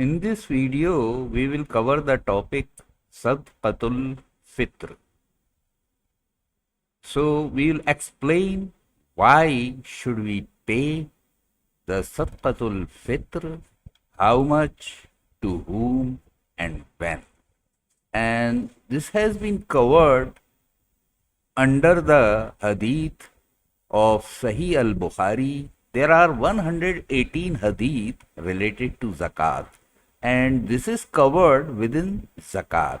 In this video, we will cover the topic Sadqatul Fitr. So, we will explain why should we pay the Sadqatul Fitr, how much, to whom, and when. And this has been covered under the hadith of Sahih al-Bukhari. There are 118 hadith related to zakat, and this is covered within zakat.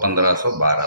1512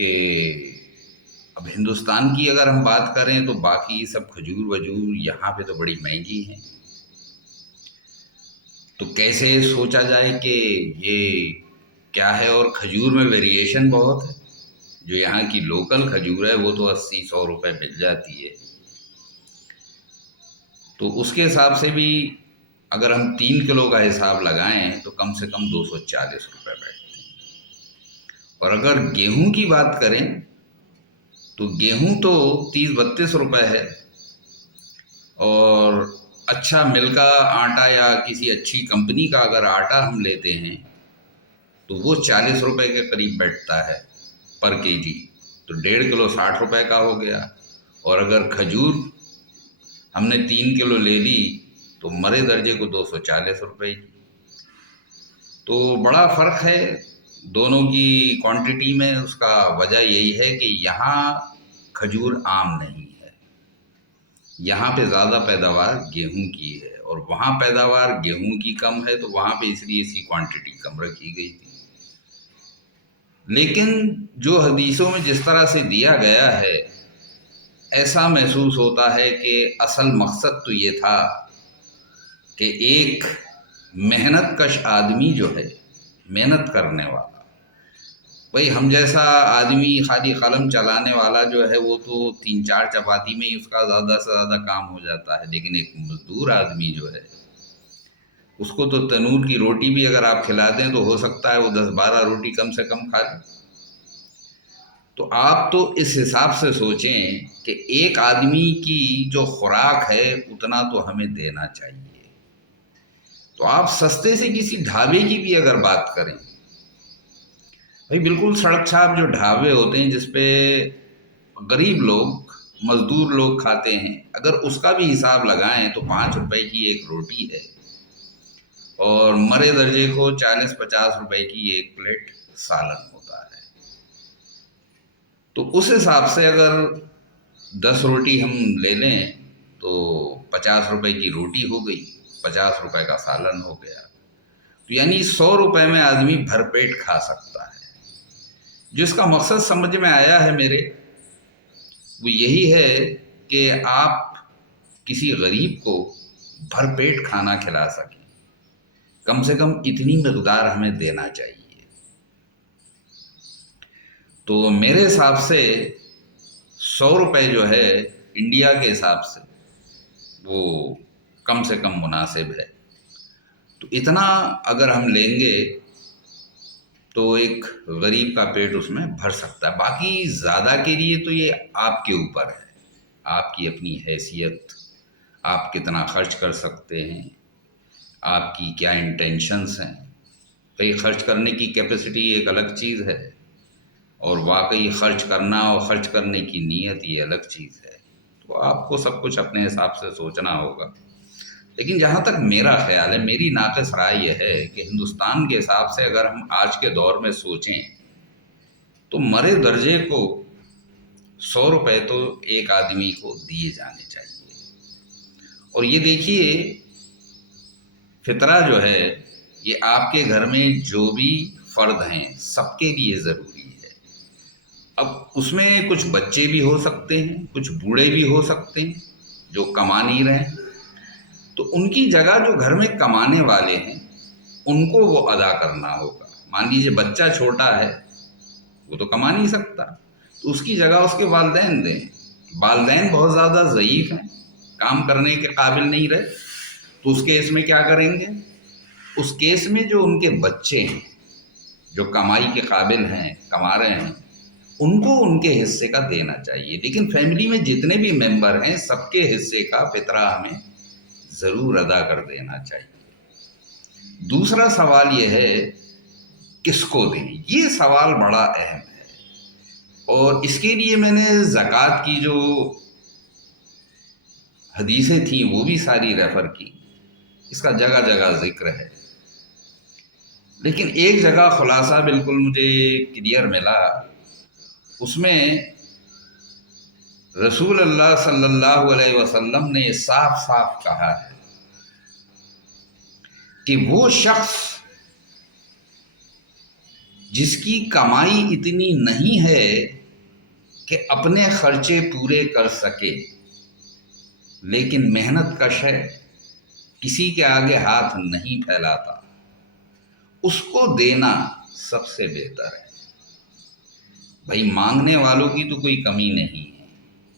کہ اب ہندوستان کی اگر ہم بات کریں تو باقی سب کھجور وجور یہاں پہ تو بڑی مہنگی ہیں، تو کیسے سوچا جائے کہ یہ کیا ہے، اور کھجور میں ویریشن بہت ہے، جو یہاں کی لوکل کھجور ہے وہ تو 80-100 روپے مل جاتی ہے، تو اس کے حساب سے بھی اگر ہم 3 کلو کا حساب لگائیں تو کم سے کم 240 روپے بیٹھتے ہیں۔ اور اگر گیہوں کی بات کریں تو گیہوں تو 30-32 روپے ہے، اور اچھا مل کا آٹا یا کسی اچھی کمپنی کا اگر آٹا ہم لیتے ہیں تو وہ 40 روپے کے قریب بیٹھتا ہے پر کے جی، تو 1.5 کلو 60 روپے کا ہو گیا۔ اور اگر کھجور ہم نے 3 کلو لے لی تو مرے درجے کو 240 روپے کی، تو بڑا فرق ہے دونوں کی کوانٹٹی میں۔ اس کا وجہ یہی ہے کہ یہاں کھجور عام نہیں ہے، یہاں پہ زیادہ پیداوار گیہوں کی ہے، اور وہاں پیداوار گیہوں کی کم ہے، تو وہاں پہ اس لیے اس کی کوانٹٹی کم رکھی گئی تھی۔ لیکن جو حدیثوں میں جس طرح سے دیا گیا ہے، ایسا محسوس ہوتا ہے کہ اصل مقصد تو یہ تھا کہ ایک محنت کش آدمی جو ہے، محنت کرنے والا، بھئی ہم جیسا آدمی خالی قلم چلانے والا جو ہے وہ تو 3-4 چپاتی میں ہی اس کا زیادہ سے زیادہ کام ہو جاتا ہے، لیکن ایک مزدور آدمی جو ہے اس کو تو تنور کی روٹی بھی اگر آپ کھلا دیں تو ہو سکتا ہے وہ 10-12 روٹی کم سے کم کھا لے۔ تو آپ تو اس حساب سے سوچیں کہ ایک آدمی کی جو خوراک ہے اتنا تو ہمیں دینا چاہیے۔ تو آپ سستے سے کسی ڈھابے کی بھی اگر بات کریں، بھائی بالکل سڑک چھاپ جو ڈھابے ہوتے ہیں جس پہ غریب لوگ، مزدور لوگ کھاتے ہیں، اگر اس کا بھی حساب لگائیں تو 5 روپے کی ایک روٹی ہے، اور مرے درجے کو 40-50 روپے کی ایک پلیٹ سالن ہوتا ہے۔ تو اس حساب سے اگر 10 روٹی ہم لے لیں تو 50 روپے کی روٹی ہو گئی، 50 روپے کا سالن ہو گیا، تو یعنی 100 روپے میں آدمی بھر پیٹ کھا سکتا ہے۔ جس کا مقصد سمجھ میں آیا ہے میرے، وہ یہی ہے کہ آپ کسی غریب کو بھر پیٹ کھانا کھلا سکیں، کم سے کم اتنی مقدار ہمیں دینا چاہیے۔ تو میرے حساب سے 100 روپے جو ہے انڈیا کے حساب سے وہ کم سے کم مناسب ہے، تو اتنا اگر ہم لیں گے تو ایک غریب کا پیٹ اس میں بھر سکتا ہے۔ باقی زیادہ کے لیے تو یہ آپ کے اوپر ہے، آپ کی اپنی حیثیت، آپ کتنا خرچ کر سکتے ہیں، آپ کی کیا انٹینشنز ہیں۔ کئی خرچ کرنے کی کیپیسٹی ایک الگ چیز ہے، اور واقعی خرچ کرنا اور خرچ کرنے کی نیت یہ الگ چیز ہے، تو آپ کو سب کچھ اپنے حساب سے سوچنا ہوگا۔ لیکن جہاں تک میرا خیال ہے، میری ناقص رائے یہ ہے کہ ہندوستان کے حساب سے اگر ہم آج کے دور میں سوچیں تو مرے درجے کو 100 روپے تو ایک آدمی کو دیے جانے چاہیے۔ اور یہ دیکھیے، فطرہ جو ہے یہ آپ کے گھر میں جو بھی فرد ہیں سب کے لیے ضروری ہے۔ اب اس میں کچھ بچے بھی ہو سکتے ہیں، کچھ بوڑھے بھی ہو سکتے ہیں جو کما نہیں رہے ہیں، تو ان کی جگہ جو گھر میں کمانے والے ہیں ان کو وہ ادا کرنا ہوگا۔ مان لیجیے بچہ چھوٹا ہے، وہ تو کما نہیں سکتا، تو اس کی جگہ اس کے والدین دیں۔ والدین بہت زیادہ ضعیف ہیں، کام کرنے کے قابل نہیں رہے، تو اس کیس میں کیا کریں گے؟ اس کیس میں جو ان کے بچے ہیں جو کمائی کے قابل ہیں، کما رہے ہیں، ان کو ان کے حصے کا دینا چاہیے۔ لیکن فیملی میں جتنے بھی ممبر ہیں سب کے حصے کا فطرہ ہمیں ضرور ادا کر دینا چاہیے۔ دوسرا سوال یہ ہے کس کو دیں، یہ سوال بڑا اہم ہے، اور اس کے لیے میں نے زکوٰۃ کی جو حدیثیں تھیں وہ بھی ساری ریفر کی، اس کا جگہ جگہ ذکر ہے، لیکن ایک جگہ خلاصہ بالکل مجھے کلیئر ملا، اس میں رسول اللہ صلی اللہ علیہ وسلم نے یہ صاف صاف کہا ہے کہ وہ شخص جس کی کمائی اتنی نہیں ہے کہ اپنے خرچے پورے کر سکے، لیکن محنت کش ہے، کسی کے آگے ہاتھ نہیں پھیلاتا، اس کو دینا سب سے بہتر ہے۔ بھائی مانگنے والوں کی تو کوئی کمی نہیں ہے،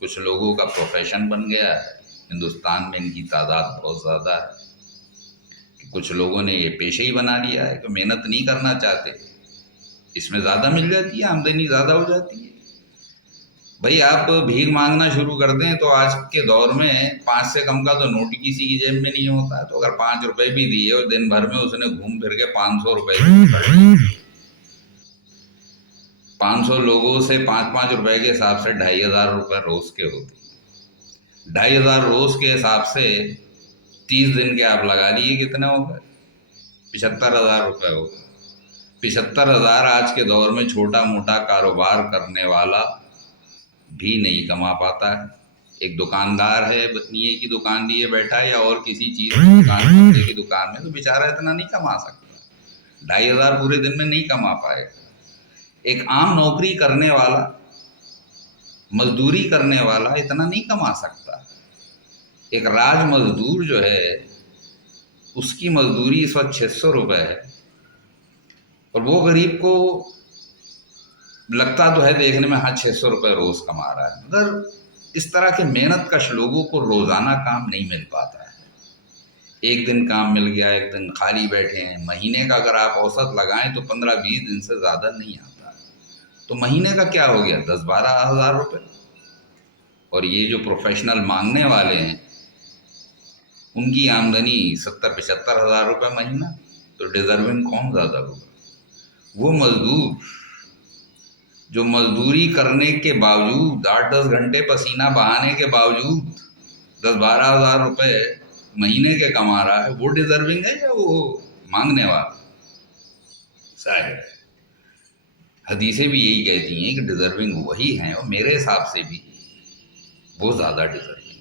کچھ لوگوں کا پروفیشن بن گیا ہے، ہندوستان میں ان کی تعداد بہت زیادہ ہے، کہ کچھ لوگوں نے یہ پیشہ ہی بنا لیا ہے کہ محنت نہیں کرنا چاہتے، اس میں زیادہ مل جاتی ہے، آمدنی زیادہ ہو جاتی ہے۔ بھائی آپ بھیک مانگنا شروع کر دیں تو آج کے دور میں 5 سے کم کا تو نوٹ کسی کی جیب میں نہیں ہوتا ہے، تو اگر 5 روپے بھی دیے اور دن بھر میں اس نے گھوم پھر کے 500 روپے 500 لوگوں سے 5-5 روپے کے حساب سے 2500 روپے روز کے ہوتے، 2500 روز کے حساب سے 30 دن کے آپ لگا لیے کتنے ہو گئے، 75,000 روپے ہو گئے۔ 75,000 آج کے دور میں چھوٹا موٹا کاروبار کرنے والا بھی نہیں کما پاتا ہے۔ ایک دکاندار ہے، بتنیے کی دکان لیے بیٹھا ہے یا اور کسی چیز کی دکان، کپڑے کی دکان میں، تو بیچارہ اتنا نہیں کما سکتا، 2500 پورے دن میں نہیں کما پائے گا۔ ایک عام نوکری کرنے والا، مزدوری کرنے والا اتنا نہیں کما سکتا۔ ایک راج مزدور جو ہے اس کی مزدوری اس وقت 600 روپے ہے، اور وہ غریب کو لگتا تو ہے دیکھنے میں ہاں 600 روپے روز کما رہا ہے، مگر اس طرح کے محنت کش لوگوں کو روزانہ کام نہیں مل پاتا ہے۔ ایک دن کام مل گیا، ایک دن خالی بیٹھے ہیں، مہینے کا اگر آپ اوسط لگائیں تو 15-20 دن سے زیادہ نہیں آتا ہے، تو مہینے کا کیا ہو گیا، 10-12 ہزار روپے۔ اور یہ جو پروفیشنل مانگنے والے ہیں ان کی آمدنی 70-75 ہزار روپے مہینہ، تو ڈیزرونگ کون زیادہ ہوگا؟ وہ مزدور جو مزدوری کرنے کے باوجود 8-10 گھنٹے پسینہ بہانے کے باوجود 10-12 ہزار روپے مہینے کے کما رہا ہے، وہ ڈیزرونگ ہے یا وہ مانگنے والا؟ ظاہر ہے حدیثیں بھی یہی کہتی ہیں کہ ڈیزرونگ وہی ہیں، اور میرے حساب سے بھی وہ زیادہ ڈیزرونگ ہے۔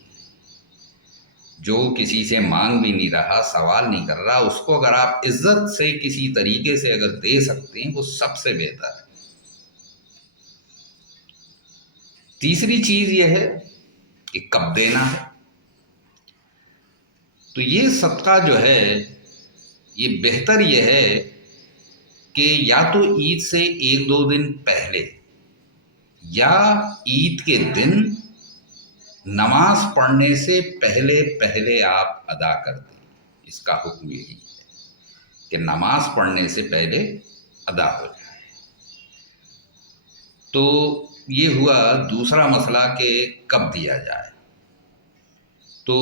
جو کسی سے مانگ بھی نہیں رہا، سوال نہیں کر رہا، اس کو اگر آپ عزت سے کسی طریقے سے اگر دے سکتے ہیں وہ سب سے بہتر ہے۔ تیسری چیز یہ ہے کہ کب دینا ہے۔ تو یہ صدقہ جو ہے یہ بہتر یہ ہے کہ یا تو عید سے 1-2 دن پہلے یا عید کے دن نماز پڑھنے سے پہلے پہلے آپ ادا کر دیں۔ اس کا حکم یہی ہے کہ نماز پڑھنے سے پہلے ادا ہو جائے۔ تو یہ ہوا دوسرا مسئلہ کہ کب دیا جائے۔ تو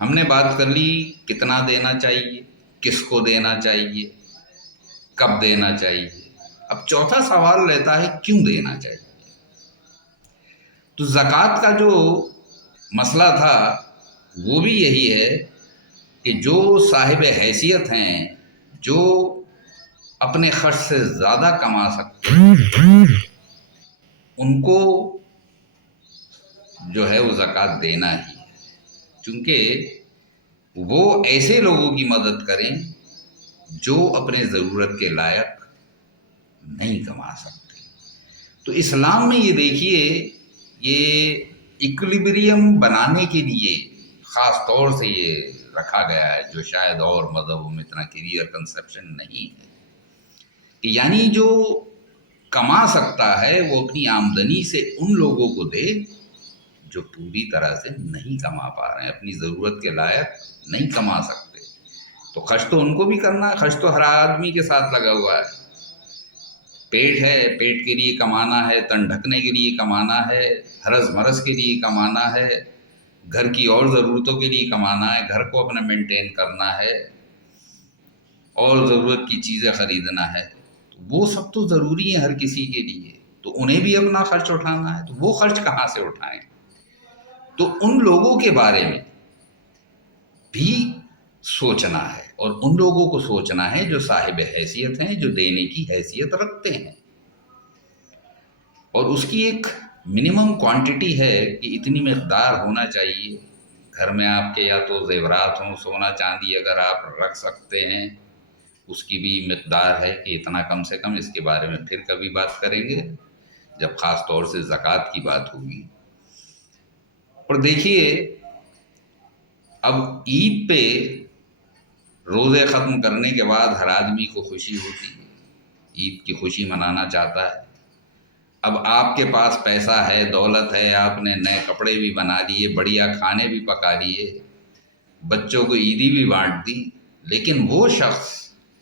ہم نے بات کر لی کتنا دینا چاہیے، کس کو دینا چاہیے، کب دینا چاہیے۔ اب چوتھا سوال رہتا ہے کیوں دینا چاہیے۔ تو زکوٰۃ کا جو مسئلہ تھا وہ بھی یہی ہے کہ جو صاحب حیثیت ہیں، جو اپنے خرچ سے زیادہ کما سکتے ہیں، ان کو جو ہے وہ زکوٰۃ دینا ہی ہے، چونکہ وہ ایسے لوگوں کی مدد کریں جو اپنے ضرورت کے لائق نہیں کما سکتے۔ تو اسلام میں یہ دیکھیے، یہ ایکولیبریم بنانے کے لیے خاص طور سے یہ رکھا گیا ہے، جو شاید اور مذہبوں میں اتنا کلیئر کنسیپشن نہیں ہے، کہ یعنی جو کما سکتا ہے وہ اپنی آمدنی سے ان لوگوں کو دے جو پوری طرح سے نہیں کما پا رہے ہیں، اپنی ضرورت کے لائق نہیں کما سکتے۔ تو خرچ تو ان کو بھی کرنا ہے، خرچ تو ہر آدمی کے ساتھ لگا ہوا ہے۔ پیٹ ہے، پیٹ کے لیے کمانا ہے، تن ڈھکنے کے لیے کمانا ہے، ہرس مرس کے لیے کمانا ہے، گھر کی اور ضرورتوں کے لیے کمانا ہے، گھر کو اپنا مینٹین کرنا ہے، اور ضرورت کی چیزیں خریدنا ہے۔ تو وہ سب تو ضروری ہیں ہر کسی کے لیے، تو انہیں بھی اپنا خرچ اٹھانا ہے، تو وہ خرچ کہاں سے اٹھائیں؟ تو ان لوگوں کے بارے میں بھی سوچنا ہے، اور ان لوگوں کو سوچنا ہے جو صاحب حیثیت ہیں، جو دینے کی حیثیت رکھتے ہیں، اور اس کی ایک منیمم کوانٹٹی ہے کہ اتنی مقدار ہونا چاہیے۔ گھر میں آپ کے یا تو زیورات ہوں، سونا چاندی اگر آپ رکھ سکتے ہیں اس کی بھی مقدار ہے کہ اتنا کم سے کم. اس کے بارے میں پھر کبھی بات کریں گے جب خاص طور سے زکوٰۃ کی بات ہوگی. اور دیکھیے اب عید پہ روزے ختم کرنے کے بعد ہر آدمی کو خوشی ہوتی ہے، عید کی خوشی منانا چاہتا ہے. اب آپ کے پاس پیسہ ہے، دولت ہے، آپ نے نئے کپڑے بھی بنا لیے، بڑھیا کھانے بھی پکا لیے، بچوں کو عیدی بھی بانٹ دی. لیکن وہ شخص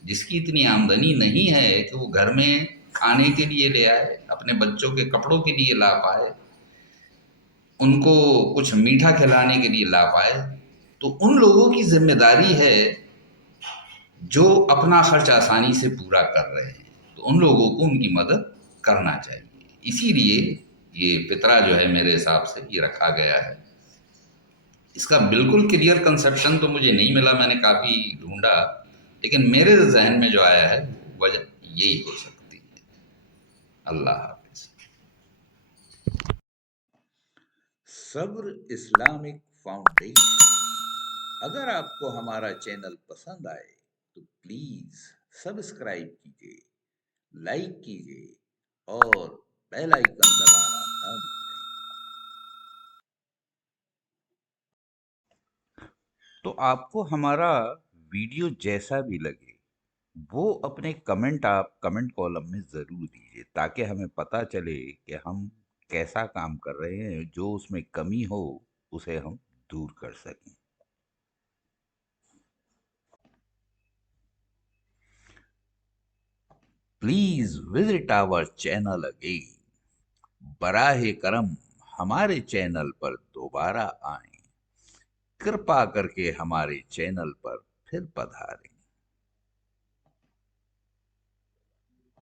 جس کی اتنی آمدنی نہیں ہے کہ وہ گھر میں کھانے کے لیے لے آئے، اپنے بچوں کے کپڑوں کے لیے لا پائے، ان کو کچھ میٹھا کھلانے کے لیے لا پائے، تو ان لوگوں کی ذمہ داری ہے جو اپنا خرچ آسانی سے پورا کر رہے ہیں، تو ان لوگوں کو ان کی مدد کرنا چاہیے. اسی لیے یہ فطرہ جو ہے میرے حساب سے یہ رکھا گیا ہے. اس کا بالکل کلیئر کنسپشن تو مجھے نہیں ملا، میں نے کافی ڈھونڈا، لیکن میرے ذہن میں جو آیا ہے وجہ یہی ہو سکتی ہے. اللہ حافظ. صبر اسلامک فاؤنڈیشن. اگر آپ کو ہمارا چینل پسند آئے تو پلیز سبسکرائب کیجیے، لائک کیجیے اور بیل آئیکن دبانا نہ بھولیں. تو آپ کو ہمارا ویڈیو جیسا بھی لگے وہ اپنے کمنٹ آپ کمنٹ کالم میں ضرور دیجیے، تاکہ ہمیں پتہ چلے کہ ہم کیسا کام کر رہے ہیں، جو اس میں کمی ہو اسے ہم دور کر سکیں. Please visit our channel again. براہ کرم ہمارے چینل پر دوبارہ آئیں. کرپا کر کے ہمارے چینل پر پھر پدھاریں.